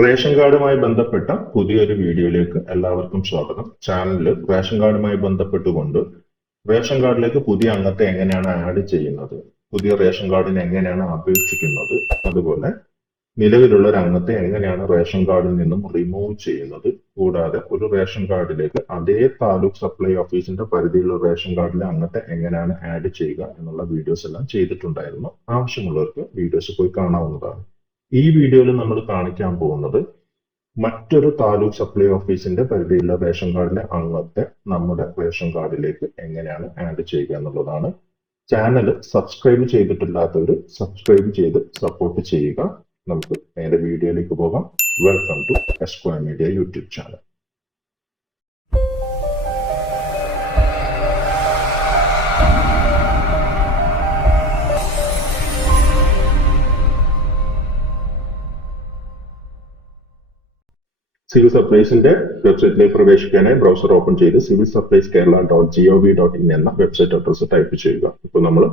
Ration കാർഡുമായി ബന്ധപ്പെട്ട പുതിയൊരു വീഡിയോയിലേക്ക് എല്ലാവർക്കും സ്വാഗതം. ചാനലിൽ റേഷൻ കാർഡുമായി ബന്ധപ്പെട്ടുകൊണ്ട് റേഷൻ കാർഡിലേക്ക് പുതിയ അംഗത്തെ എങ്ങനെയാണ് ആഡ് ചെയ്യുന്നത്? പുതിയ റേഷൻ കാർഡിന് എങ്ങനെയാണ് അപേക്ഷിക്കുന്നത്? അതുപോലെ നിലവിലുള്ള ഒരു അംഗത്തെ എങ്ങനെയാണ് റേഷൻ കാർഡിൽ നിന്നും റിമൂവ് ചെയ്യുന്നത്? കൂടാതെ ഒരു റേഷൻ കാർഡിലേക്ക് അതേ താലൂക്ക് സപ്ലൈ ഓഫീസിന്റെ പരിധിയിലുള്ള റേഷൻ കാർഡിലെ അംഗത്തെ എങ്ങനെയാണ് ആഡ് ചെയ്യുക എന്നുള്ള വീഡിയോസ് എല്ലാം ചെയ്തിട്ടുണ്ടായിരുന്നു. ആവശ്യമുള്ളവർക്ക് വീഡിയോസ് പോയി കാണാവുന്നതാണ്. ഈ വീഡിയോയിൽ നമ്മൾ കാണിക്കാൻ പോകുന്നത് മറ്റൊരു താലൂക്ക് സപ്ലൈ ഓഫീസിന്റെ പരിധിയിലുള്ള റേഷൻ കാർഡിലെ അംഗത്തെ നമ്മുടെ റേഷൻ കാർഡിലേക്ക് എങ്ങനെയാണ് ആഡ് ചെയ്യുക എന്നുള്ളതാണ്. ചാനൽ സബ്സ്ക്രൈബ് ചെയ്തിട്ടില്ലാത്തവർ സബ്സ്ക്രൈബ് ചെയ്ത് സപ്പോർട്ട് ചെയ്യുക. നമുക്ക് നേരെ വീഡിയോയിലേക്ക് പോകാം. Welcome to Esquire media YouTube channel civil സപ്ലൈസിന്റെ വെബ്സൈറ്റിലേക്ക് പ്രവേശിക്കാനായി ബ്രൗസർ ഓപ്പൺ ചെയ്ത് civil supplies Kerala dot G V dot in എന്ന വെബ്സൈറ്റ് അഡ്രസ് ടൈപ്പ് ചെയ്യുക. ഇപ്പോൾ നമ്മൾ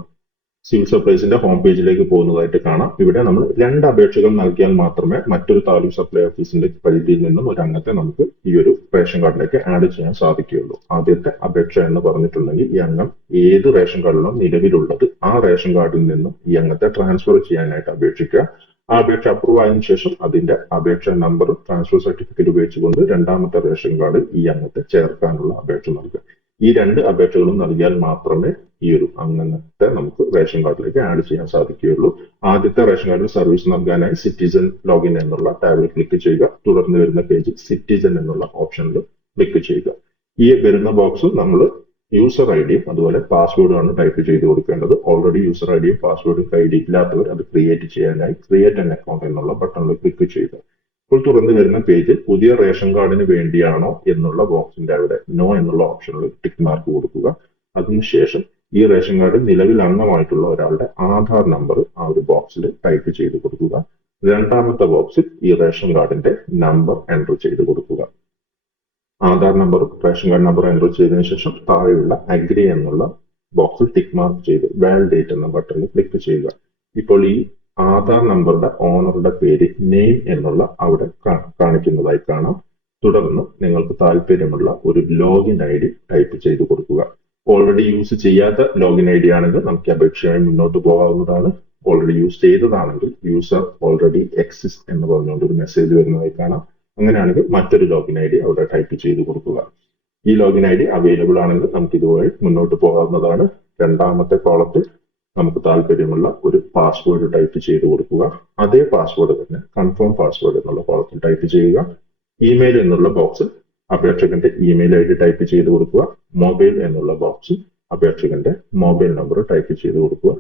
സിവിൽ സപ്ലൈസിന്റെ ഹോം പേജിലേക്ക് പോകുന്നതായിട്ട് കാണാം. ഇവിടെ നമ്മൾ രണ്ട് അപേക്ഷകൾ നൽകിയാൽ മാത്രമേ മറ്റൊരു താലൂക്ക് സപ്ലൈ ഓഫീസിന്റെ പരിധിയിൽ നിന്നും ഒരു അംഗത്തെ നമുക്ക് ഈ ഒരു റേഷൻ കാർഡിലേക്ക് ആഡ് ചെയ്യാൻ സാധിക്കുകയുള്ളൂ. ആദ്യത്തെ അപേക്ഷ എന്ന് പറഞ്ഞിട്ടുണ്ടെങ്കിൽ ഈ അംഗം ഏത് റേഷൻ കാർഡിലും നിലവിലുള്ളത് ആ റേഷൻ കാർഡിൽ നിന്നും ഈ അംഗത്തെ ട്രാൻസ്ഫർ ചെയ്യാനായിട്ട് അപേക്ഷിക്കുക. ആ അപേക്ഷ അപ്രൂവ് ആയതിനു ശേഷം അതിന്റെ അപേക്ഷ നമ്പറും ട്രാൻസ്ഫർ സർട്ടിഫിക്കറ്റ് ഉപയോഗിച്ചുകൊണ്ട് രണ്ടാമത്തെ റേഷൻ കാർഡ് ഈ അംഗത്തെ ചേർക്കാനുള്ള അപേക്ഷ നൽകുക. ഈ രണ്ട് അപേക്ഷകളും നൽകിയാൽ മാത്രമേ ഈ ഒരു അംഗത്തെ നമുക്ക് റേഷൻ കാർഡിലേക്ക് ആഡ് ചെയ്യാൻ സാധിക്കുകയുള്ളൂ. ആദ്യത്തെ റേഷൻ കാർഡിൽ സർവീസ് നൽകാനായി സിറ്റിസൺ ലോഗിൻ എന്നുള്ള ടാബിൽ ക്ലിക്ക് ചെയ്യുക. തുടർന്ന് വരുന്ന പേജിൽ സിറ്റിസൺ എന്നുള്ള ഓപ്ഷനിൽ ക്ലിക്ക് ചെയ്യുക. ഈ വരുന്ന ബോക്സ് നമ്മൾ യൂസർ ഐ ഡിയും അതുപോലെ പാസ്വേഡുമാണ് ടൈപ്പ് ചെയ്ത് കൊടുക്കേണ്ടത്. ഓൾറെഡി യൂസർ ഐ ഡിയും പാസ്വേഡും കയ്യിൽ ഇല്ലാത്തവർ അത് ക്രിയേറ്റ് ചെയ്യാനായി ക്രിയേറ്റ് ആൻ അക്കൗണ്ട് എന്നുള്ള ബട്ടണിൽ ക്ലിക്ക് ചെയ്യുക. ഇപ്പോൾ തുറന്നു വരുന്ന പേജിൽ പുതിയ റേഷൻ കാർഡിന് വേണ്ടിയാണോ എന്നുള്ള ബോക്സിന്റെ അവിടെ നോ എന്നുള്ള ഓപ്ഷനിൽ ടിക്ക് മാർക്ക് കൊടുക്കുക. അതിനുശേഷം ഈ റേഷൻ കാർഡ് നിലവിൽ അംഗമായിട്ടുള്ള ഒരാളുടെ ആധാർ നമ്പർ ആ ഒരു ബോക്സിൽ ടൈപ്പ് ചെയ്ത് കൊടുക്കുക. രണ്ടാമത്തെ ബോക്സിൽ ഈ റേഷൻ കാർഡിന്റെ നമ്പർ എന്റർ ചെയ്ത് കൊടുക്കുക. ആധാർ നമ്പറും റേഷൻ കാർഡ് നമ്പർ എന്റർ ചെയ്തതിനു ശേഷം താഴെയുള്ള അഗ്രി എന്നുള്ള ബോക്സിൽ ടിക്ക് മാർക്ക് ചെയ്ത് വാലിഡേറ്റ് എന്ന ബട്ടണിൽ ക്ലിക്ക് ചെയ്യുക. ഇപ്പോൾ ഈ ആധാർ നമ്പറുടെ ഓണറുടെ പേര് നെയിം എന്നുള്ള അവിടെ കാണിക്കുന്നതായി കാണാം. തുടർന്ന് നിങ്ങൾക്ക് താല്പര്യമുള്ള ഒരു ലോഗിൻ ഐ ഡി ടൈപ്പ് ചെയ്ത് കൊടുക്കുക. ഓൾറെഡി യൂസ് ചെയ്യാത്ത ലോഗിൻ ഐ ഡി ആണെങ്കിൽ നമുക്ക് അപേക്ഷയായി മുന്നോട്ട് പോകാവുന്നതാണ്. ഓൾറെഡി യൂസ് ചെയ്തതാണെങ്കിൽ യൂസർ ഓൾറെഡി എക്സിസ്റ്റ് എന്ന് പറഞ്ഞുകൊണ്ട് ഒരു മെസ്സേജ് വരുന്നതായി കാണാം. അങ്ങനെയാണെങ്കിൽ മറ്റൊരു ലോഗിൻ ഐ ഡി അവിടെ ടൈപ്പ് ചെയ്ത് കൊടുക്കുക. ഈ ലോഗിൻ ഐ ഡി അവൈലബിൾ ആണെങ്കിൽ നമുക്ക് ഇതുവഴി മുന്നോട്ട് പോകാവുന്നതാണ്. രണ്ടാമത്തെ കോളത്തിൽ നമുക്ക് താല്പര്യമുള്ള ഒരു പാസ്വേഡ് ടൈപ്പ് ചെയ്ത് കൊടുക്കുക. അതേ പാസ്വേഡ് തന്നെ കൺഫേം പാസ്വേഡ് എന്നുള്ള കോളത്തിൽ ടൈപ്പ് ചെയ്യുക. ഇമെയിൽ എന്നുള്ള ബോക്സിൽ അപേക്ഷകന്റെ ഇമെയിൽ ഐ ഡി ടൈപ്പ് ചെയ്ത് കൊടുക്കുക. മൊബൈൽ എന്നുള്ള ബോക്സിൽ അപേക്ഷകന്റെ മൊബൈൽ നമ്പർ ടൈപ്പ് ചെയ്ത് കൊടുക്കുക.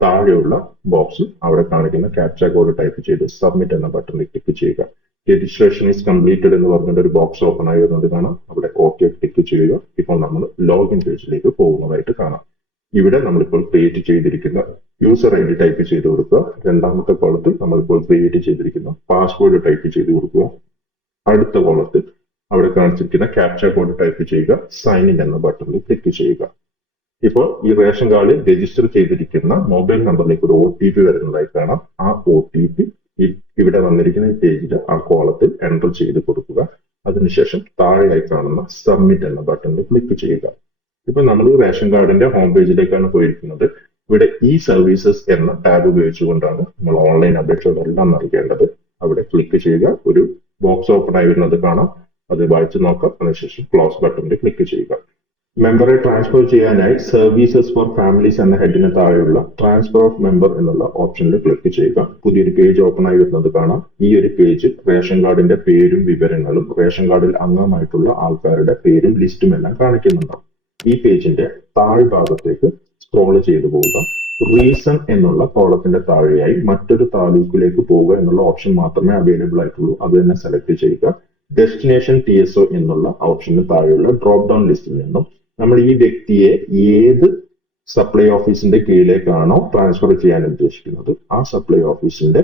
താഴെയുള്ള ബോക്സിൽ അവിടെ കാണിക്കുന്ന ക്യാപ്ച കോഡ് ടൈപ്പ് ചെയ്ത് സബ്മിറ്റ് എന്ന ബട്ടണിൽ ക്ലിക്ക് ചെയ്യുക. രജിസ്ട്രേഷൻ ഈസ് കംപ്ലീറ്റഡ് എന്ന് പറഞ്ഞിട്ട് ഒരു ബോക്സ് ഓപ്പൺ ആയി വരുന്നത് കാണാം. അവിടെ ഓക്കെ ക്ലിക്ക് ചെയ്യുക. ഇപ്പോൾ നമ്മൾ ലോഗിൻ പേജിലേക്ക് പോകുന്നതായിട്ട് കാണാം. ഇവിടെ നമ്മളിപ്പോൾ ക്രിയേറ്റ് ചെയ്തിരിക്കുന്ന യൂസർ ഐ ഡി ടൈപ്പ് ചെയ്ത് കൊടുക്കുക. രണ്ടാമത്തെ കോളത്തിൽ നമ്മളിപ്പോൾ ക്രിയേറ്റ് ചെയ്തിരിക്കുന്ന പാസ്വേഡ് ടൈപ്പ് ചെയ്ത് കൊടുക്കുക. അടുത്ത കോളത്തിൽ അവിടെ കാണിച്ചിരിക്കുന്ന ക്യാപ്ചർ കോഡ് ടൈപ്പ് ചെയ്യുക. സൈൻ ഇൻ എന്ന ബട്ടണിൽ ക്ലിക്ക് ചെയ്യുക. ഇപ്പോൾ ഈ റേഷൻ കാർഡിൽ രജിസ്റ്റർ ചെയ്തിരിക്കുന്ന മൊബൈൽ നമ്പറിലേക്ക് ഒരു ഒ ടി പി വരുന്നതായി കാണാം. ആ ഒ ടി പി ഇവിടെ വന്നിരിക്കുന്ന ഈ പേജിൽ ആ കോളത്തിൽ എന്റർ ചെയ്ത് കൊടുക്കുക. അതിനുശേഷം താഴെയായി കാണുന്ന സബ്മിറ്റ് എന്ന ബട്ടണിൽ ക്ലിക്ക് ചെയ്യുക. ഇപ്പൊ നമ്മൾ റേഷൻ കാർഡിന്റെ ഹോം പേജിലേക്കാണ് പോയിരിക്കുന്നത്. ഇവിടെ ഇ സർവീസസ് എന്ന ടാബ് ഉപയോഗിച്ചുകൊണ്ടാണ് നമ്മൾ ഓൺലൈൻ അപേക്ഷകളെല്ലാം നൽകേണ്ടത്. അവിടെ ക്ലിക്ക് ചെയ്യുക. ഒരു ബോക്സ് ഓപ്പൺ ആയി വരുന്നത് കാണാം. അത് വായിച്ചു നോക്കാം. അതിനുശേഷം ക്ലോസ് ബട്ടണിൽ ക്ലിക്ക് ചെയ്യുക. മെമ്പറെ ട്രാൻസ്ഫർ ചെയ്യാനായി സർവീസസ് ഫോർ ഫാമിലീസ് എന്ന ഹെഡിന് താഴെയുള്ള ട്രാൻസ്ഫർ ഓഫ് മെമ്പർ എന്നുള്ള ഓപ്ഷനിൽ ക്ലിക്ക് ചെയ്യുക. പുതിയൊരു പേജ് ഓപ്പൺ ആയി വരുന്നത് കാണാം. ഈ ഒരു പേജ് റേഷൻ കാർഡിന്റെ പേരും വിവരങ്ങളും റേഷൻ കാർഡിൽ അംഗമായിട്ടുള്ള ആൾക്കാരുടെ പേരും ലിസ്റ്റും എല്ലാം കാണിക്കുന്നുണ്ടാവും ഈ പേജിന്റെ താഴ്ഭാഗത്തേക്ക് സ്ക്രോൾ ചെയ്തു പോവുക. റീസൺ എന്നുള്ള കോളത്തിന്റെ താഴെയായി മറ്റൊരു താലൂക്കിലേക്ക് പോവുക എന്നുള്ള ഓപ്ഷൻ മാത്രമേ അവൈലബിൾ ആയിട്ടുള്ളൂ. അത് തന്നെ സെലക്ട് ചെയ്യുക. ഡെസ്റ്റിനേഷൻ ടി എന്നുള്ള ഓപ്ഷന് താഴെയുള്ള ഡ്രോപ്പ് ഡൗൺ ലിസ്റ്റിൽ നിന്നും നമ്മൾ ഈ വ്യക്തിയെ ഏത് സപ്ലൈ ഓഫീസിന്റെ കീഴിലേക്കാണോ ട്രാൻസ്ഫർ ചെയ്യാൻ ഉദ്ദേശിക്കുന്നത് ആ സപ്ലൈ ഓഫീസിന്റെ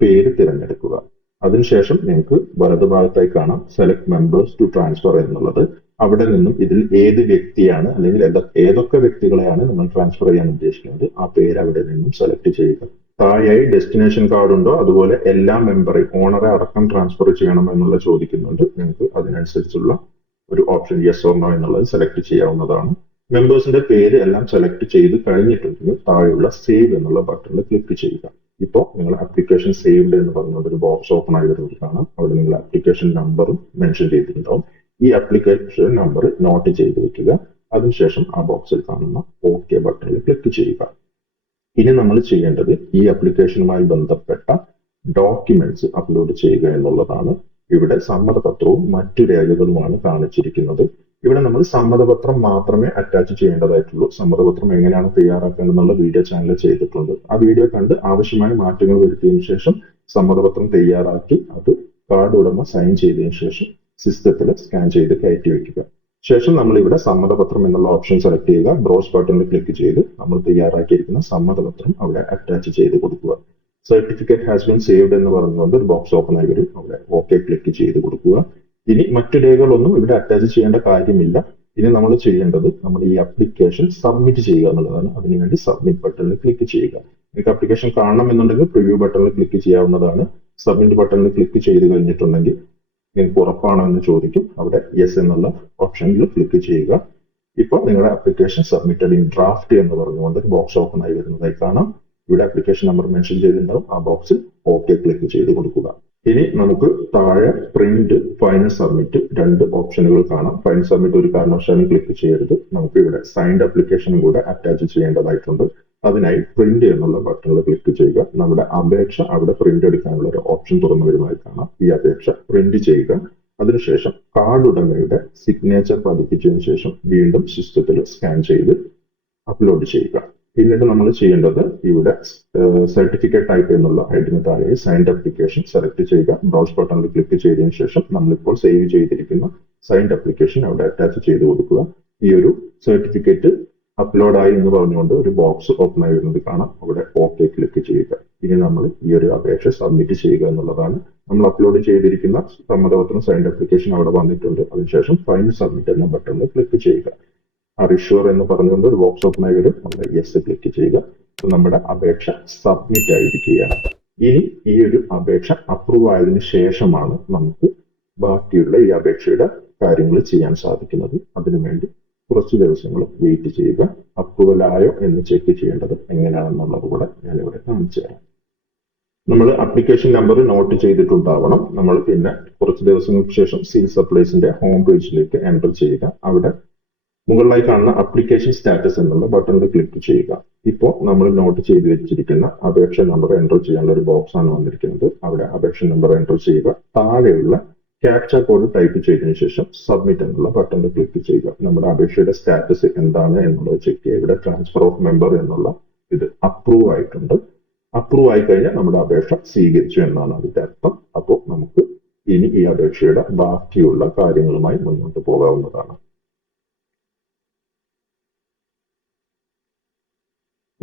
പേര് തിരഞ്ഞെടുക്കുക. അതിനുശേഷം നിങ്ങൾക്ക് വലതുഭാഗത്തായി കാണാം സെലക്ട് മെമ്പേഴ്സ് ടു ട്രാൻസ്ഫർ എന്നുള്ളത്. അവിടെ നിന്നും ഇതിൽ ഏത് വ്യക്തിയാണ് അല്ലെങ്കിൽ ഏതൊക്കെ വ്യക്തികളെയാണ് നിങ്ങൾ ട്രാൻസ്ഫർ ചെയ്യാൻ ഉദ്ദേശിക്കുന്നത് ആ പേര് അവിടെ നിന്നും സെലക്ട് ചെയ്യുക. താഴെയായി ഡെസ്റ്റിനേഷൻ കാർഡ് ഉണ്ടോ അതുപോലെ എല്ലാ മെമ്പറെയും ഓണറെ അടക്കം ട്രാൻസ്ഫർ ചെയ്യണം എന്നുള്ള ചോദിക്കുന്നുണ്ട്. നിങ്ങൾക്ക് അതിനനുസരിച്ചുള്ള ഒരു ഓപ്ഷൻ യെസ് ഓർ നോ എന്നുള്ളത് സെലക്ട് ചെയ്യാവുന്നതാണ്. മെമ്പേഴ്സിന്റെ പേര് എല്ലാം സെലക്ട് ചെയ്ത് കഴിഞ്ഞിട്ടുണ്ടെങ്കിൽ താഴെയുള്ള സേവ് എന്നുള്ള ബട്ടണിൽ ക്ലിക്ക് ചെയ്യുക. ഇപ്പോൾ നിങ്ങൾ ആപ്ലിക്കേഷൻ സേവ്ഡ് എന്ന് പറഞ്ഞുകൊണ്ട് ഒരു ബോക്സ് ഓപ്പൺ ആയി വരുന്നത് കാണാം. അവിടെ നിങ്ങൾ ആപ്ലിക്കേഷൻ നമ്പറും മെൻഷൻ ചെയ്തിട്ടുണ്ടാവും. ഈ ആപ്ലിക്കേഷൻ നമ്പർ നോട്ട് ചെയ്ത് വെക്കുക. അതിനുശേഷം ആ ബോക്സിൽ കാണുന്ന ഓക്കെ ബട്ടണിൽ ക്ലിക്ക് ചെയ്യുക. ഇനി നമ്മൾ ചെയ്യേണ്ടത് ഈ ആപ്ലിക്കേഷനുമായി ബന്ധപ്പെട്ട ഡോക്യുമെന്റ്സ് അപ്ലോഡ് ചെയ്യുക എന്നുള്ളതാണ്. ഇവിടെ സമ്മതപത്രവും മറ്റു രേഖകളുമാണ് കാണിച്ചിരിക്കുന്നത്. ഇവിടെ നമ്മൾ സമ്മതപത്രം മാത്രമേ അറ്റാച്ച് ചെയ്യേണ്ടതായിട്ടുള്ളൂ. സമ്മതപത്രം എങ്ങനെയാണ് തയ്യാറാക്കേണ്ടതെന്നുള്ള വീഡിയോ ചാനൽ ചെയ്തിട്ടുണ്ട്. ആ വീഡിയോ കണ്ട് ആവശ്യമായ മാറ്റങ്ങൾ വരുത്തിയതിനു ശേഷം സമ്മതപത്രം തയ്യാറാക്കി അത് കാർഡ് ഉടമ സൈൻ ചെയ്തതിനു ശേഷം സിസ്റ്റത്തിൽ സ്കാൻ ചെയ്ത് കയറ്റി വെക്കുക ശേഷം നമ്മൾ ഇവിടെ സമ്മതപത്രം എന്നുള്ള ഓപ്ഷൻ സെലക്ട് ചെയ്യുക. ബ്രോസ് ബട്ടണിൽ ക്ലിക്ക് ചെയ്ത് നമ്മൾ തയ്യാറാക്കിയിരിക്കുന്ന സമ്മതപത്രം അവിടെ അറ്റാച്ച് ചെയ്ത് കൊടുക്കുക. സർട്ടിഫിക്കറ്റ് ഹാസ് ബീൻ സേവ്ഡ് എന്ന് പറഞ്ഞുകൊണ്ട് ഒരു ബോക്സ് ഓപ്പൺ ആയി വരും. അവിടെ ഓക്കെ ക്ലിക്ക് ചെയ്ത് കൊടുക്കുക. ഇനി മറ്റു രേഖകളൊന്നും ഇവിടെ അറ്റാച്ച് ചെയ്യേണ്ട കാര്യമില്ല. ഇനി നമ്മൾ ചെയ്യേണ്ടത് നമ്മൾ ഈ അപ്ലിക്കേഷൻ സബ്മിറ്റ് ചെയ്യുക എന്നുള്ളതാണ്. അതിനുവേണ്ടി സബ്മിറ്റ് ബട്ടണിൽ ക്ലിക്ക് ചെയ്യുക. നിങ്ങൾക്ക് അപ്ലിക്കേഷൻ കാണണം എന്നുണ്ടെങ്കിൽ പ്രിവ്യൂ ബട്ടണിൽ ക്ലിക്ക് ചെയ്യാവുന്നതാണ്. സബ്മിറ്റ് ബട്ടണിൽ ക്ലിക്ക് ചെയ്ത് കഴിഞ്ഞിട്ടുണ്ടെങ്കിൽ നിങ്ങൾക്ക് ഉറപ്പാണോ എന്ന് ചോദിക്കും. അവിടെ യെസ് എന്നുള്ള ഓപ്ഷനിൽ ക്ലിക്ക് ചെയ്യുക. ഇപ്പോൾ നിങ്ങളുടെ അപ്ലിക്കേഷൻ സബ്മിറ്റഡ് ഇൻ ഡ്രാഫ്റ്റ് എന്ന് പറഞ്ഞുകൊണ്ട് ബോക്സ് ഓപ്പൺ ആയി വരുന്നതായി കാണാം. ഇവിടെ ആപ്ലിക്കേഷൻ നമ്പർ മെൻഷൻ ചെയ്തിട്ടുണ്ടാവും. ആ ബോക്സിൽ ഓക്കെ ക്ലിക്ക് ചെയ്ത് കൊടുക്കുക. ഇനി നമുക്ക് താഴെ പ്രിന്റ് ഫൈനൽ സബ്മിറ്റ് രണ്ട് ഓപ്ഷനുകൾ കാണാം. ഫൈനൽ സബ്മിറ്റ് ഒരു കാരണവശാലും ക്ലിക്ക് ചെയ്യരുത്. നമുക്ക് ഇവിടെ സൈൻഡ് അപ്ലിക്കേഷനും കൂടെ അറ്റാച്ച് ചെയ്യേണ്ടതായിട്ടുണ്ട്. അതിനായി പ്രിന്റ് എന്നുള്ള ബട്ടണിൽ ക്ലിക്ക് ചെയ്യുക. നമ്മുടെ അപേക്ഷ അവിടെ പ്രിന്റ് എടുക്കാനുള്ള ഒരു ഓപ്ഷൻ തുറന്നു വരുന്നതായി കാണാം. ഈ അപേക്ഷ പ്രിന്റ് ചെയ്യുക. അതിനുശേഷം കാർഡ് ഉടമയുടെ സിഗ്നേച്ചർ പതിപ്പിച്ചതിന് ശേഷം വീണ്ടും സിസ്റ്റത്തിൽ സ്കാൻ ചെയ്ത് അപ്ലോഡ് ചെയ്യുക. പിന്നീട് നമ്മൾ ചെയ്യേണ്ടത് ഇവിടെ സർട്ടിഫിക്കറ്റ് ടൈപ്പ് എന്നുള്ള ഐഡിന് താഴെ സൈൻഡ് അപ്ലിക്കേഷൻ സെലക്ട് ചെയ്യുക. ബ്രൗസ് ബട്ടണിൽ ക്ലിക്ക് ചെയ്തതിനു ശേഷം നമ്മളിപ്പോൾ സേവ് ചെയ്തിരിക്കുന്ന സൈൻഡ് അപ്ലിക്കേഷൻ അവിടെ അറ്റാച്ച് ചെയ്ത് കൊടുക്കുക. ഈ ഒരു സർട്ടിഫിക്കറ്റ് അപ്ലോഡ് ആയി എന്ന് പറഞ്ഞുകൊണ്ട് ഒരു ബോക്സ് ഓപ്പൺ ആയി വരുന്നത് കാണാം. അവിടെ ഓക്കെ ക്ലിക്ക് ചെയ്യുക. ഇനി നമ്മൾ ഈ ഒരു അപേക്ഷ സബ്മിറ്റ് ചെയ്യുക എന്നുള്ളതാണ്. നമ്മൾ അപ്ലോഡ് ചെയ്തിരിക്കുന്ന സമ്മതപത്രം സൈൻഡ് അപ്ലിക്കേഷൻ അവിടെ വന്നിട്ടുണ്ട്. അതിനുശേഷം ഫൈനൽ സബ്മിറ്റ് എന്ന ബട്ടണിൽ ക്ലിക്ക് ചെയ്യുക. അറിഷ്യൂർ എന്ന് പറഞ്ഞുകൊണ്ട് ഒരു ആയി വരും നമ്മൾ യെസ് ക്ലിക്ക് ചെയ്യുക. നമ്മുടെ അപേക്ഷ സബ്മിറ്റ് ആയിരിക്കുകയാണ്. ഇനി ഈ ഒരു അപേക്ഷ അപ്രൂവ് ആയതിനു ശേഷമാണ് നമുക്ക് ബാക്കിയുള്ള ഈ അപേക്ഷയുടെ കാര്യങ്ങൾ ചെയ്യാൻ സാധിക്കുന്നത്. അതിനുവേണ്ടി കുറച്ച് ദിവസങ്ങൾ വെയിറ്റ് ചെയ്യുക. അപ്രൂവൽ ആയോ എന്ന് ചെക്ക് ചെയ്യേണ്ടത് എങ്ങനെയാണെന്നുള്ളത് കൂടെ ഞാനിവിടെ കാണിച്ചു തരാം. നമ്മൾ അപ്ലിക്കേഷൻ നമ്പർ നോട്ട് ചെയ്തിട്ടുണ്ടാവണം. നമ്മൾ പിന്നെ കുറച്ച് ദിവസങ്ങൾക്ക് ശേഷം സിവിൽ സപ്ലൈസിന്റെ ഹോം പേജിലേക്ക് എന്റർ ചെയ്യുക. അവിടെ മുകളിലായി കാണുന്ന അപ്ലിക്കേഷൻ സ്റ്റാറ്റസ് എന്നുള്ള ബട്ടണിൽ ക്ലിക്ക് ചെയ്യുക. ഇപ്പോൾ നമ്മൾ നോട്ട് ചെയ്ത് വെച്ചിരിക്കുന്ന അപേക്ഷ നമ്പർ എന്റർ ചെയ്യാനുള്ള ഒരു ബോക്സ് ആണ് വന്നിരിക്കുന്നത്. അവിടെ അപേക്ഷ നമ്പർ എന്റർ ചെയ്യുക. താഴെയുള്ള ക്യാപ്ച കോഡ് ടൈപ്പ് ചെയ്തതിനു ശേഷം സബ്മിറ്റ് എന്നുള്ള ബട്ടണിൽ ക്ലിക്ക് ചെയ്യുക. നമ്മുടെ അപേക്ഷയുടെ സ്റ്റാറ്റസ് എന്താണ് എന്നുള്ളത് ചെക്ക് ചെയ്യുക. ഇവിടെ ട്രാൻസ്ഫർ ഓഫ് മെമ്പർ എന്നുള്ള ഇത് അപ്രൂവ് ആയിട്ടുണ്ട്. അപ്രൂവ് ആയി കഴിഞ്ഞാൽ നമ്മുടെ അപേക്ഷ സ്വീകരിച്ചു എന്നാണ് അതിന്റെ അർത്ഥം. അപ്പോൾ നമുക്ക് ഇനി ഈ അപേക്ഷയുടെ ബാക്കിയുള്ള കാര്യങ്ങളുമായി മുന്നോട്ട് പോകാവുന്നതാണ്.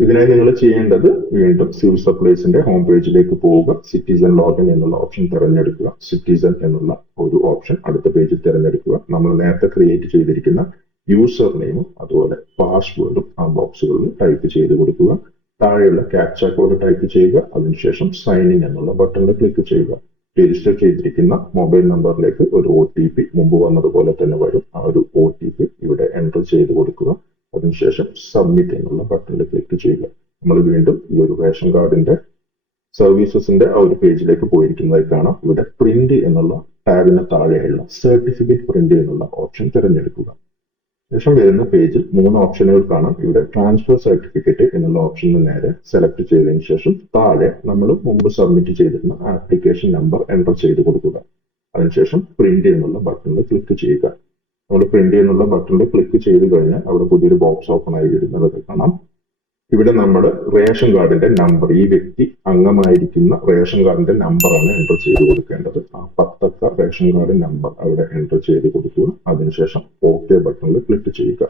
ഇതിനായി നിങ്ങൾ ചെയ്യേണ്ടത് വീണ്ടും സിവിൽ സപ്ലൈസിന്റെ ഹോം പേജിലേക്ക് പോവുക സിറ്റിസൺ ലോഗിൻ എന്നുള്ള ഓപ്ഷൻ തിരഞ്ഞെടുക്കുക. സിറ്റിസൺ എന്നുള്ള ഒരു ഓപ്ഷൻ അടുത്ത പേജിൽ തിരഞ്ഞെടുക്കുക. നമ്മൾ നേരത്തെ ക്രിയേറ്റ് ചെയ്തിരിക്കുന്ന യൂസർ നെയിമും അതുപോലെ പാസ്വേഡും ആ ബോക്സുകളിൽ ടൈപ്പ് ചെയ്ത് കൊടുക്കുക. താഴെയുള്ള ക്യാപ്ച കോഡ് ടൈപ്പ് ചെയ്യുക. അതിനുശേഷം സൈൻ ഇൻ എന്നുള്ള ബട്ടണിൽ ക്ലിക്ക് ചെയ്യുക. രജിസ്റ്റർ ചെയ്തിരിക്കുന്ന മൊബൈൽ നമ്പറിലേക്ക് ഒരു ഒ ടി പി മുമ്പ് വന്നതുപോലെ തന്നെ വരും. ആ ഒരു ഒ ടി പി ഇവിടെ എന്റർ ചെയ്ത് കൊടുക്കുക. അതിനുശേഷം സബ്മിറ്റ് എന്നുള്ള ബട്ടണിൽ ക്ലിക്ക് ചെയ്യുക. നമ്മൾ വീണ്ടും ഈ ഒരു റേഷൻ കാർഡിന്റെ സർവീസസിന്റെ ആ ഒരു പേജിലേക്ക് പോയിരിക്കുന്നതായി കാണാം. ഇവിടെ പ്രിന്റ് എന്നുള്ള ടാബിന് താഴെയുള്ള സർട്ടിഫിക്കറ്റ് പ്രിന്റ് എന്നുള്ള ഓപ്ഷൻ തിരഞ്ഞെടുക്കുക. ശേഷം വരുന്ന പേജിൽ മൂന്ന് ഓപ്ഷനുകൾ കാണാം. ഇവിടെ ട്രാൻസ്ഫർ സർട്ടിഫിക്കറ്റ് എന്നുള്ള ഓപ്ഷന് നേരെ സെലക്ട് ചെയ്തതിനു ശേഷം താഴെ നമ്മൾ മുമ്പ് സബ്മിറ്റ് ചെയ്തിരുന്ന ആപ്ലിക്കേഷൻ നമ്പർ എന്റർ ചെയ്ത് കൊടുക്കുക. അതിനുശേഷം പ്രിന്റ് എന്നുള്ള ബട്ടണിൽ ക്ലിക്ക് ചെയ്യുക. നമ്മൾ പ്രിന്റ് എന്നുള്ള ബട്ടണിൽ ക്ലിക്ക് ചെയ്ത് കഴിഞ്ഞാൽ അവിടെ പുതിയൊരു ബോക്സ് ഓപ്പൺ ആയി വരുന്നത് കാണാം. ഇവിടെ നമ്മൾ റേഷൻ കാർഡിന്റെ നമ്പർ ഈ വ്യക്തി അംഗമായിരിക്കുന്ന റേഷൻ കാർഡിന്റെ നമ്പറാണ് എന്റർ ചെയ്ത് കൊടുക്കേണ്ടത്. ആ പത്തക്ക റേഷൻ കാർഡ് നമ്പർ അവിടെ എന്റർ ചെയ്ത് കൊടുക്കുക. അതിനുശേഷം ഓക്കെ ബട്ടണിൽ ക്ലിക്ക് ചെയ്യുക.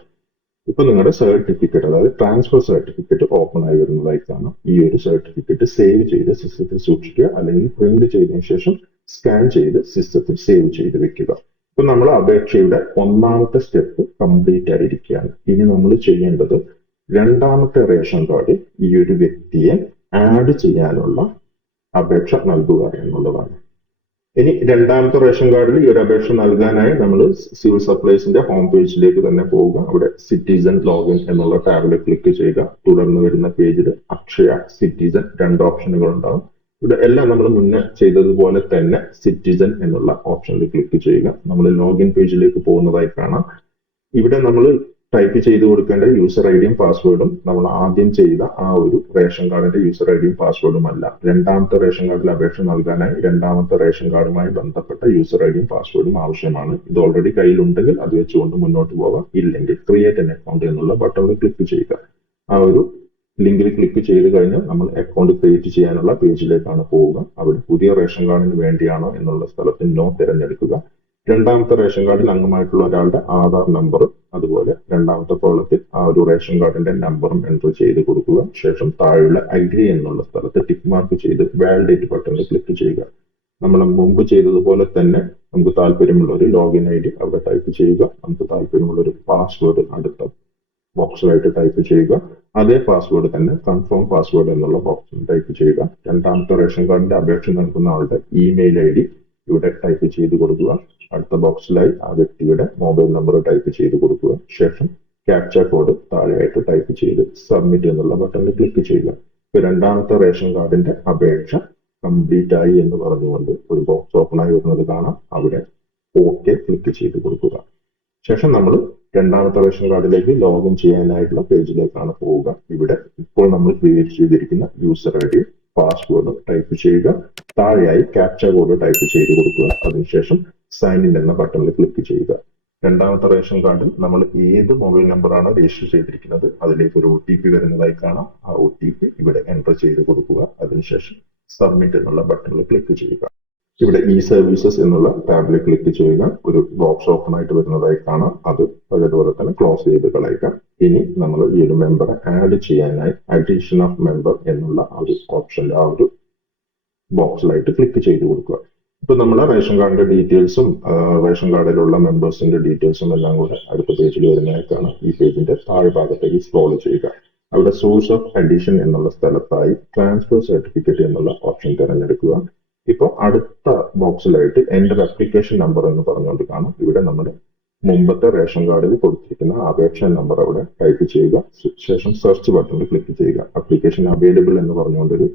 ഇപ്പൊ നിങ്ങളുടെ സർട്ടിഫിക്കറ്റ് അതായത് ട്രാൻസ്ഫർ സർട്ടിഫിക്കറ്റ് ഓപ്പൺ ആയി വരുന്നതായി കാണാം. ഈ ഒരു സർട്ടിഫിക്കറ്റ് സേവ് ചെയ്ത് സിസ്റ്റത്തിൽ സൂക്ഷിക്കുക. അല്ലെങ്കിൽ പ്രിന്റ് ചെയ്തതിനു ശേഷം സ്കാൻ ചെയ്ത് സിസ്റ്റത്തിൽ സേവ് ചെയ്ത് വെക്കുക. ഇപ്പൊ നമ്മൾ അപേക്ഷയുടെ ഒന്നാമത്തെ സ്റ്റെപ്പ് കംപ്ലീറ്റ് ആയിരിക്കുകയാണ് ഇനി നമ്മൾ ചെയ്യേണ്ടത് രണ്ടാമത്തെ റേഷൻ കാർഡ് ഈ ഒരു വ്യക്തിയെ ആഡ് ചെയ്യാനുള്ള അപേക്ഷ നൽകുക എന്നുള്ളതാണ്. ഇനി രണ്ടാമത്തെ റേഷൻ കാർഡിൽ ഈ ഒരു അപേക്ഷ നൽകാനായി നമ്മൾ സിവിൽ സപ്ലൈസിന്റെ ഹോം പേജിലേക്ക് തന്നെ പോവുക. അവിടെ സിറ്റിസൺ ലോഗിൻ എന്നുള്ള ടാബിൽ ക്ലിക്ക് ചെയ്യുക. തുടർന്ന് വരുന്ന പേജിൽ അക്ഷയ സിറ്റിസൺ രണ്ട് ഓപ്ഷനുകൾ ഉണ്ടാവും. ഇവിടെ എല്ലാം നമ്മൾ മുന്നേ ചെയ്തതുപോലെ തന്നെ സിറ്റിസൺ എന്നുള്ള ഓപ്ഷനിൽ ക്ലിക്ക് ചെയ്യുക. നമ്മൾ ലോഗിൻ പേജിലേക്ക് പോകുന്നതായി കാണാം. ഇവിടെ നമ്മൾ ടൈപ്പ് ചെയ്ത് കൊടുക്കേണ്ട യൂസർ ഐ ഡിയും പാസ്വേഡും നമ്മൾ ആദ്യം ചെയ്ത ആ ഒരു റേഷൻ കാർഡിന്റെ യൂസർ ഐ ഡിയും പാസ്വേഡും അല്ല. രണ്ടാമത്തെ റേഷൻ കാർഡിൽ അപേക്ഷ നൽകാനായി രണ്ടാമത്തെ റേഷൻ കാർഡുമായി ബന്ധപ്പെട്ട യൂസർ ഐ ഡിയും പാസ്വേഡും ആവശ്യമാണ്. ഇത് ഓൾറെഡി കയ്യിലുണ്ടെങ്കിൽ അത് വെച്ചുകൊണ്ട് മുന്നോട്ട് പോകാം ഇല്ലെങ്കിൽ ക്രിയേറ്റ് എൻ അക്കൗണ്ട് എന്നുള്ള ബട്ടണിൽ ക്ലിക്ക് ചെയ്യുക. ആ ഒരു ലിങ്കിൽ ക്ലിക്ക് ചെയ്ത് കഴിഞ്ഞാൽ നമ്മൾ അക്കൗണ്ട് ക്രിയേറ്റ് ചെയ്യാനുള്ള പേജിലേക്കാണ് പോവുക. അവിടെ പുതിയ റേഷൻ കാർഡിന് വേണ്ടിയാണോ എന്നുള്ള സ്ഥലത്ത് നോ തിരഞ്ഞെടുക്കുക. രണ്ടാമത്തെ റേഷൻ കാർഡിൽ അംഗമായിട്ടുള്ള ഒരാളുടെ ആധാർ നമ്പറും അതുപോലെ രണ്ടാമത്തെ കോളത്തിൽ ആ ഒരു റേഷൻ കാർഡിന്റെ നമ്പറും എൻട്രി ചെയ്ത് കൊടുക്കുക. ശേഷം താഴെയുള്ള അഗ്രി എന്നുള്ള സ്ഥലത്ത് ടിക്ക് മാർക്ക് ചെയ്ത് വാലിഡേറ്റ് ബട്ടണിൽ ക്ലിക്ക് ചെയ്യുക. നമ്മൾ മുമ്പ് ചെയ്തതുപോലെ തന്നെ നമുക്ക് താല്പര്യമുള്ള ഒരു ലോഗിൻ ഐ ഡി അവിടെ ടൈപ്പ് ചെയ്യുക. നമുക്ക് താല്പര്യമുള്ള ഒരു പാസ്വേഡ് അടുത്ത ബോക്സിലായിട്ട് ടൈപ്പ് ചെയ്യുക. അതേ പാസ്വേഡ് തന്നെ കൺഫേം പാസ്വേഡ് എന്നുള്ള ബോക്സിൽ ടൈപ്പ് ചെയ്യുക. രണ്ടാമത്തെ റേഷൻ കാർഡിന്റെ അപേക്ഷ നൽകുന്ന ആളുടെ ഇമെയിൽ ഐ ഡി ഇവിടെ ടൈപ്പ് ചെയ്ത് കൊടുക്കുക. അടുത്ത ബോക്സിലായി ആ വ്യക്തിയുടെ മൊബൈൽ നമ്പർ ടൈപ്പ് ചെയ്ത് കൊടുക്കുക. ശേഷം ക്യാപ്ച കോഡ് താഴെയായിട്ട് ടൈപ്പ് ചെയ്ത് സബ്മിറ്റ് എന്നുള്ള ബട്ടണിൽ ക്ലിക്ക് ചെയ്യുക. ഇപ്പൊ രണ്ടാമത്തെ റേഷൻ കാർഡിന്റെ അപേക്ഷ കംപ്ലീറ്റ് ആയി എന്ന് പറഞ്ഞുകൊണ്ട് ഒരു ബോക്സ് ഓപ്പൺ ആയി വരുന്നത് കാണാം. അവിടെ ഓക്കെ ക്ലിക്ക് ചെയ്ത് കൊടുക്കുക. ശേഷം നമ്മൾ രണ്ടാമത്തെ റേഷൻ കാർഡിലേക്ക് ലോഗിൻ ചെയ്യാനായിട്ടുള്ള പേജിലേക്കാണ് പോവുക. ഇവിടെ ഇപ്പോൾ നമ്മൾ ക്രിയേറ്റ് ചെയ്തിരിക്കുന്ന user I D password type ചെയ്യുക. താഴെയായി ക്യാപ്ച കോഡ് ടൈപ്പ് ചെയ്ത് കൊടുക്കുക. അതിനുശേഷം സൈൻ ഇൻ എന്ന ബട്ടണിൽ ക്ലിക്ക് ചെയ്യുക. രണ്ടാമത്തെ റേഷൻ കാർഡിൽ നമ്മൾ ഏത് മൊബൈൽ നമ്പറാണ് രജിസ്റ്റർ ചെയ്തിരിക്കുന്നത് അതിലേക്ക് ഒരു ഒ ടി പി വരുന്നതായി കാണാം. ആ ഒ ടി പി ഇവിടെ എന്റർ ചെയ്ത് കൊടുക്കുക. അതിനുശേഷം സബ്മിറ്റ് എന്നുള്ള ബട്ടണിൽ ക്ലിക്ക് ചെയ്യുക. ഇവിടെ ഇ സർവീസസ് എന്നുള്ള ടാബിൽ ക്ലിക്ക് ചെയ്യുക. ഒരു ബോക്സ് ഓപ്പൺ ആയിട്ട് വരുന്നതായി കാണാം. അത് അതേപോലെ തന്നെ ക്ലോസ് ചെയ്ത് കളയുക. ഇനി നമ്മൾ ഈ ഒരു മെമ്പറെ ആഡ് ചെയ്യാനായി അഡീഷൻ ഓഫ് മെമ്പർ എന്നുള്ള ഒരു ഓപ്ഷൻ ആ ഒരു ബോക്സിലായിട്ട് ക്ലിക്ക് ചെയ്ത് കൊടുക്കുക. ഇപ്പൊ നമ്മൾ റേഷൻ കാർഡിന്റെ ഡീറ്റെയിൽസും റേഷൻ കാർഡിലുള്ള മെമ്പേഴ്സിന്റെ ഡീറ്റെയിൽസും എല്ലാം കൂടെ അടുത്ത പേജിൽ വരുന്നതായിട്ടാണ് ഈ പേജിന്റെ താഴ്ഭാഗത്തേക്ക് സ്ക്രോൾ ചെയ്യുക. അവിടെ സോഴ്സ് ഓഫ് അഡീഷൻ എന്നുള്ള സ്ഥലത്തായി ട്രാൻസ്ഫർ സർട്ടിഫിക്കറ്റ് എന്നുള്ള ഓപ്ഷൻ തിരഞ്ഞെടുക്കുക. ഇപ്പോൾ അടുത്ത ബോക്സിലായിട്ട് എന്റെ അപ്ലിക്കേഷൻ നമ്പർ എന്ന് പറഞ്ഞുകൊണ്ട് കാണും. ഇവിടെ നമ്മുടെ മുമ്പത്തെ റേഷൻ കാർഡിൽ കൊടുത്തിരിക്കുന്ന അപേക്ഷ നമ്പർ അവിടെ ടൈപ്പ് ചെയ്യുക. ശേഷം സെർച്ച് ബട്ടണിൽ ക്ലിക്ക് ചെയ്യുക. അപ്ലിക്കേഷൻ അവൈലബിൾ എന്ന് പറഞ്ഞുകൊണ്ട് ഒരു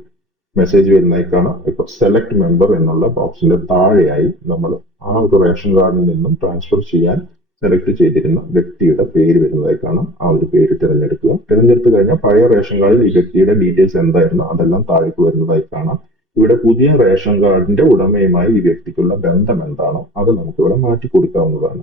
മെസ്സേജ് വരുന്നതായി കാണാം. ഇപ്പൊ സെലക്ട് മെമ്പർ എന്നുള്ള ബോക്സിന്റെ താഴെയായി നമ്മൾ ആ ഒരു റേഷൻ കാർഡിൽ നിന്നും ട്രാൻസ്ഫർ ചെയ്യാൻ സെലക്ട് ചെയ്തിരുന്ന വ്യക്തിയുടെ പേര് വരുന്നതായി കാണാം. ആ ഒരു പേര് തിരഞ്ഞെടുക്കുക. തിരഞ്ഞെടുത്തു കഴിഞ്ഞാൽ പഴയ റേഷൻ കാർഡിൽ ഈ വ്യക്തിയുടെ ഡീറ്റെയിൽസ് എന്തായിരുന്നു? അതെല്ലാം താഴേക്ക് വരുന്നതായി കാണാം. ഇവിടെ പുതിയ റേഷൻ കാർഡിന്റെ ഉടമയുമായി ഈ വ്യക്തിക്കുള്ള ബന്ധം എന്താണോ അത് നമുക്ക് ഇവിടെ മാറ്റി കൊടുക്കാവുന്നതാണ്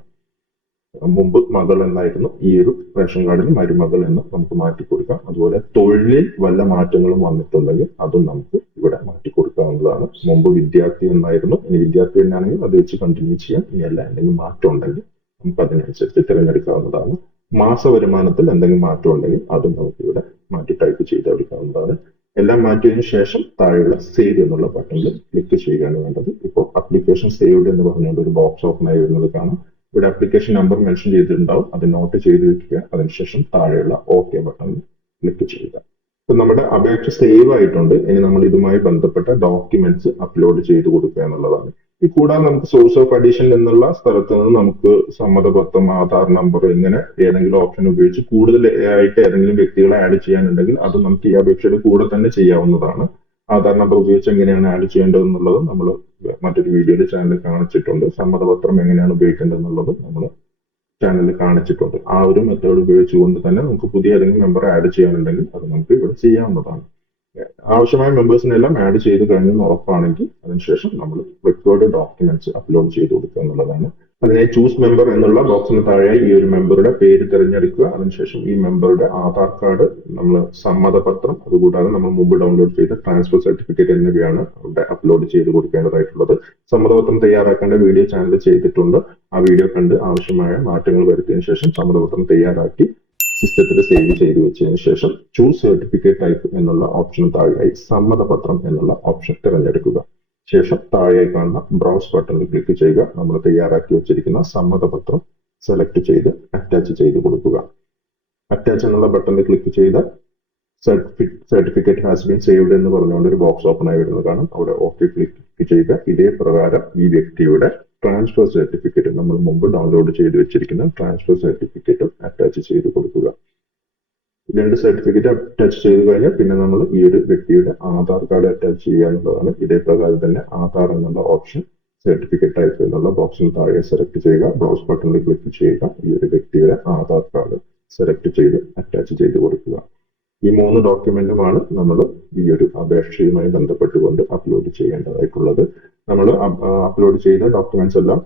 മുമ്പ് മകൾ എന്നായിരുന്നു ഈ ഒരു റേഷൻ കാർഡിന് മരുമകൾ എന്ന് നമുക്ക് മാറ്റി കൊടുക്കാം അതുപോലെ തൊഴിലിൽ വല്ല മാറ്റങ്ങളും വന്നിട്ടുണ്ടെങ്കിൽ അതും നമുക്ക് ഇവിടെ മാറ്റി കൊടുക്കാവുന്നതാണ് മുമ്പ് വിദ്യാർത്ഥി എന്നായിരുന്നു ഇനി വിദ്യാർത്ഥി തന്നെയാണെങ്കിൽ അത് വെച്ച് കണ്ടിന്യൂ ചെയ്യാം. ഇനി അല്ല എന്തെങ്കിലും മാറ്റം ഉണ്ടെങ്കിൽ നമുക്ക് അതിനനുസരിച്ച് തിരഞ്ഞെടുക്കാവുന്നതാണ്. മാസ വരുമാനത്തിൽ എന്തെങ്കിലും മാറ്റം ഉണ്ടെങ്കിൽ അതും നമുക്ക് ഇവിടെ മാറ്റി ടൈപ്പ് ചെയ്തെടുക്കാവുന്നതാണ്. എല്ലാം മാറ്റിയതിനു ശേഷം താഴെയുള്ള സേവ് എന്നുള്ള ബട്ടണിൽ ക്ലിക്ക് ചെയ്യുകയാണ് വേണ്ടത്. ഇപ്പോൾ അപ്ലിക്കേഷൻ സേവ്ഡ് എന്ന് പറഞ്ഞുകൊണ്ട് ഒരു ബോക്സ് ഓപ്പൺ ആയി വരുന്നത് കാണാം. ഇവിടെ അപ്ലിക്കേഷൻ നമ്പർ മെൻഷൻ ചെയ്തിട്ടുണ്ടാവും. അത് നോട്ട് ചെയ്ത് വെക്കുക അതിനുശേഷം താഴെയുള്ള ഓക്കെ ബട്ടണിൽ ക്ലിക്ക് ചെയ്യുക. ഇപ്പൊ നമ്മുടെ അപേക്ഷ സേവ് ആയിട്ടുണ്ട്. ഇനി നമ്മൾ ഇതുമായി ബന്ധപ്പെട്ട ഡോക്യുമെന്റ്സ് അപ്ലോഡ് ചെയ്ത് കൊടുക്കുക എന്നുള്ളതാണ്. ഈ കൂടാതെ നമുക്ക് സോഴ്സ് ഓഫ് അഡീഷൻ എന്നുള്ള സ്ഥലത്ത് നിന്ന് നമുക്ക് സമ്മതപത്രം ആധാർ നമ്പർ ഇങ്ങനെ ഏതെങ്കിലും ഓപ്ഷൻ ഉപയോഗിച്ച് കൂടുതൽ ആയിട്ട് ഏതെങ്കിലും വ്യക്തികളെ ആഡ് ചെയ്യാനുണ്ടെങ്കിൽ അത് നമുക്ക് ഈ അപേക്ഷയുടെ കൂടെ തന്നെ ചെയ്യാവുന്നതാണ്. ആധാർ നമ്പർ ഉപയോഗിച്ച് എങ്ങനെയാണ് ആഡ് ചെയ്യേണ്ടത് എന്നുള്ളത് നമ്മൾ മറ്റൊരു വീഡിയോയിൽ ചാനലിൽ കാണിച്ചിട്ടുണ്ട്. സമ്മതപത്രം എങ്ങനെയാണ് ഉപയോഗിക്കേണ്ടത് എന്നുള്ളത് നമ്മൾ ചാനലിൽ കാണിച്ചിട്ടുണ്ട്. ആ ഒരു മെത്തേഡ് ഉപയോഗിച്ചുകൊണ്ട് തന്നെ നമുക്ക് പുതിയ ഏതെങ്കിലും മെമ്പർ ആഡ് ചെയ്യാനുണ്ടെങ്കിൽ അത് നമുക്ക് ഇവിടെ ചെയ്യാവുന്നതാണ്. ആവശ്യമായ മെമ്പേഴ്സിനെല്ലാം ആഡ് ചെയ്ത് കഴിഞ്ഞെന്ന് ഉറപ്പാണെങ്കിൽ അതിനുശേഷം നമ്മൾ റിക്വയർഡ് ഡോക്യുമെന്റ്സ് അപ്ലോഡ് ചെയ്ത് കൊടുക്കുക എന്നുള്ളതാണ്. അതിനെ ചൂസ് മെമ്പർ എന്നുള്ള ബോക്സിന് താഴെയായി ഈ ഒരു മെമ്പറുടെ പേര് തിരഞ്ഞെടുക്കുക. അതിനുശേഷം ഈ മെമ്പറുടെ ആധാർ കാർഡ് നമ്മൾ സമ്മതപത്രം അതുകൂടാതെ നമ്മൾ മുമ്പ് ഡൗൺലോഡ് ചെയ്ത ട്രാൻസ്ഫർ സർട്ടിഫിക്കറ്റ് എന്നിവയാണ് അവിടെ അപ്ലോഡ് ചെയ്ത് കൊടുക്കേണ്ടതായിട്ടുള്ളത്. സമ്മതപത്രം തയ്യാറാക്കേണ്ട വീഡിയോ ചാനൽ ചെയ്തിട്ടുണ്ട്. ആ വീഡിയോ കണ്ട് ആവശ്യമായ മാറ്റങ്ങൾ വരുത്തിയതിനു ശേഷം സമ്മതപത്രം തയ്യാറാക്കി സിസ്റ്റത്തിൽ സേവ് ചെയ്ത് വെച്ചതിന് ശേഷം ചൂസ് സർട്ടിഫിക്കറ്റ് ടൈപ്പ് എന്നുള്ള ഓപ്ഷൻ താഴെയായി സമ്മതപത്രം എന്നുള്ള ഓപ്ഷൻ തിരഞ്ഞെടുക്കുക. ശേഷം താഴെ കാണുന്ന ബ്രൗസ് ബട്ടണിൽ ക്ലിക്ക് ചെയ്യുക. നമ്മൾ തയ്യാറാക്കി വെച്ചിരിക്കുന്ന സമ്മതപത്രം സെലക്ട് ചെയ്ത് അറ്റാച്ച് ചെയ്ത് കൊടുക്കുക. അറ്റാച്ച് എന്നുള്ള ബട്ടണിൽ ക്ലിക്ക് ചെയ്ത് സർട്ടിഫിക്കറ്റ് ഹാസ് ബീൻ സേവ്ഡ് എന്ന് പറഞ്ഞുകൊണ്ട് ഒരു ബോക്സ് ഓപ്പൺ ആയി വരുന്നത് കാണാം. അവിടെ ഓക്കെ ക്ലിക്ക് ചെയ്ത് ഇതേ പ്രകാരം ഈ വ്യക്തിയുടെ ട്രാൻസ്ഫർ സർട്ടിഫിക്കറ്റ് നമ്മൾ മുമ്പ് ഡൗൺലോഡ് ചെയ്ത് വെച്ചിരിക്കുന്ന ട്രാൻസ്ഫർ സർട്ടിഫിക്കറ്റും അറ്റാച്ച് ചെയ്ത് കൊടുക്കുക. രണ്ട് സർട്ടിഫിക്കറ്റ് അറ്റാച്ച് ചെയ്ത് കഴിഞ്ഞാൽ പിന്നെ നമ്മൾ ഈ ഒരു വ്യക്തിയുടെ ആധാർ കാർഡ് അറ്റാച്ച് ചെയ്യാനുള്ളതാണ് ഇതേ പ്രകാരം തന്നെ ആധാർ എന്നുള്ള ഓപ്ഷൻ സർട്ടിഫിക്കറ്റ് ടൈപ്പ് എന്നുള്ള ബോക്സിന് താഴെ സെലക്ട് ചെയ്യുക. ബ്രൗസ് ബട്ടണിൽ ക്ലിക്ക് ചെയ്യുക. ഈ ഒരു വ്യക്തിയുടെ ആധാർ കാർഡ് സെലക്ട് ചെയ്ത് അറ്റാച്ച് ചെയ്ത് കൊടുക്കുക. ഈ മൂന്ന് ഡോക്യുമെന്റുമാണ് നമ്മൾ ഈ ഒരു അപേക്ഷയുമായി ബന്ധപ്പെട്ടുകൊണ്ട് അപ്ലോഡ് ചെയ്യേണ്ടതായിട്ടുള്ളത്. നമ്മൾ അപ്ലോഡ് ചെയ്ത ഡോക്യുമെന്റ്സ് എല്ലാം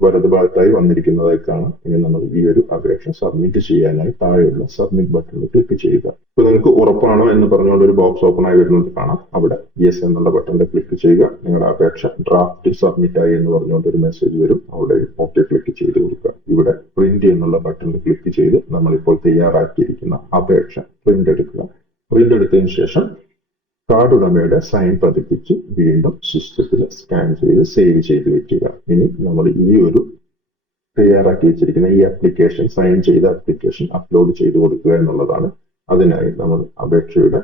വലത് ഭാഗത്തായി വന്നിരിക്കുന്നതായി കാണാം ഇനി നമ്മൾ ഈ ഒരു അപേക്ഷ സബ്മിറ്റ് ചെയ്യാനായി താഴെയുള്ള സബ്മിറ്റ് ബട്ടണിൽ ക്ലിക്ക് ചെയ്യുക. ഇപ്പൊ നിങ്ങൾക്ക് ഉറപ്പാണോ എന്ന് പറഞ്ഞുകൊണ്ട് ഒരു ബോക്സ് ഓപ്പൺ ആയി വരുന്നത് കാണാം. അവിടെ യെസ് എന്നുള്ള ബട്ടണിൽ ക്ലിക്ക് ചെയ്യുക. നിങ്ങളുടെ അപേക്ഷ ഡ്രാഫ്റ്റ് സബ്മിറ്റ് ആയി എന്ന് പറഞ്ഞുകൊണ്ട് ഒരു മെസ്സേജ് വരും. അവിടെ ഓക്കെ ക്ലിക്ക് ചെയ്ത് കൊടുക്കുക. ഇവിടെ പ്രിന്റ് എന്നുള്ള ബട്ടണിൽ ക്ലിക്ക് ചെയ്ത് നമ്മളിപ്പോൾ തയ്യാറാക്കിയിരിക്കുന്ന അപേക്ഷ പ്രിന്റ് എടുക്കുക. പ്രിന്റ് എടുത്തതിന് ശേഷം കാർഡ് ഉടമയുടെ സൈൻ പതിപ്പിച്ച് വീണ്ടും സിസ്റ്റത്തിൽ സ്കാൻ ചെയ്ത് സേവ് ചെയ്ത് വെക്കുക. ഇനി നമ്മൾ ഈ ഒരു തയ്യാറാക്കി വെച്ചിരിക്കുന്ന ഈ ആപ്ലിക്കേഷൻ സൈൻ ചെയ്ത ആപ്ലിക്കേഷൻ അപ്ലോഡ് ചെയ്ത് കൊടുക്കുക എന്നുള്ളതാണ്. അതിനായി നമ്മൾ അപേക്ഷയുടെ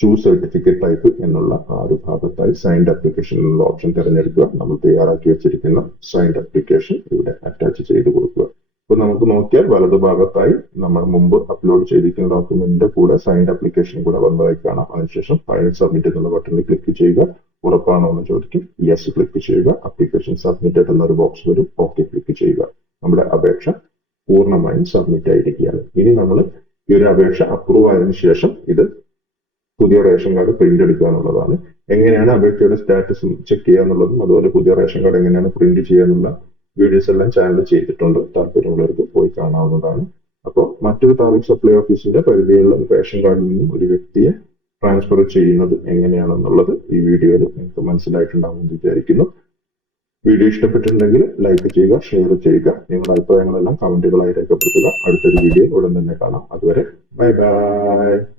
ചൂസ് സർട്ടിഫിക്കറ്റ് ടൈപ്പ് എന്നുള്ള ആ ഒരു ഭാഗത്തായി സൈൻഡ് ആപ്ലിക്കേഷൻ എന്നുള്ള ഓപ്ഷൻ തിരഞ്ഞെടുക്കുക. നമ്മൾ തയ്യാറാക്കി വെച്ചിരിക്കുന്ന സൈൻഡ് ആപ്ലിക്കേഷൻ ഇവിടെ അറ്റാച്ച് ചെയ്ത് കൊടുക്കുക. ഇപ്പൊ നമുക്ക് നോക്കിയാൽ വലതു ഭാഗത്തായി നമ്മൾ മുമ്പ് അപ്ലോഡ് ചെയ്തിരിക്കുന്ന ഡോക്യുമെന്റിന്റെ കൂടെ സൈൻഡ് ആപ്ലിക്കേഷൻ കൂടെ വന്നതായി കാണാം. അതിനുശേഷം ഫയൽ സബ്മിറ്റ് എന്നുള്ള ബട്ടണിൽ ക്ലിക്ക് ചെയ്യുക. ഉറപ്പാണോ എന്ന് ചോദിക്കും. യെസ് ക്ലിക്ക് ചെയ്യുക. അപ്ലിക്കേഷൻ സബ്മിറ്റഡ് എന്നൊരു ബോക്സ് വരും. ഓക്കെ ക്ലിക്ക് ചെയ്യുക. നമ്മുടെ അപേക്ഷ പൂർണമായും സബ്മിറ്റ് ആയിരിക്കുകയാണ്. ഇനി നമ്മൾ ഈ ഒരു അപേക്ഷ അപ്രൂവ് ആയതിനു ശേഷം ഇത് പുതിയ റേഷൻ കാർഡ് പ്രിന്റ് എടുക്കുക എന്നുള്ളതാണ്. എങ്ങനെയാണ് അപേക്ഷയുടെ സ്റ്റാറ്റസ് ചെക്ക് ചെയ്യുക എന്നുള്ളതും അതുപോലെ പുതിയ റേഷൻ കാർഡ് എങ്ങനെയാണ് പ്രിന്റ് ചെയ്യുക എന്നുള്ള വീഡിയോസ് എല്ലാം ചാനൽ ചെയ്തിട്ടുണ്ട്. താല്പര്യമുള്ളവർക്ക് പോയി കാണാവുന്നതാണ്. അപ്പോൾ മറ്റൊരു താലൂക്ക് സപ്ലൈ ഓഫീസിന്റെ ഒരു റേഷൻ കാർഡിൽ നിന്നും ഒരു വ്യക്തിയെ ട്രാൻസ്ഫർ ചെയ്യുന്നത് എങ്ങനെയാണെന്നുള്ളത് ഈ വീഡിയോയിൽ നിങ്ങൾക്ക് മനസ്സിലായിട്ടുണ്ടാവുമെന്ന് വിചാരിക്കുന്നു. വീഡിയോ ഇഷ്ടപ്പെട്ടിട്ടുണ്ടെങ്കിൽ ലൈക്ക് ചെയ്യുക ഷെയർ ചെയ്യുക. നിങ്ങളുടെ അഭിപ്രായങ്ങളെല്ലാം കമന്റുകളായി രേഖപ്പെടുത്തുക. അടുത്തൊരു വീഡിയോ ഉടൻ തന്നെ കാണാം. അതുവരെ ബൈ ബൈ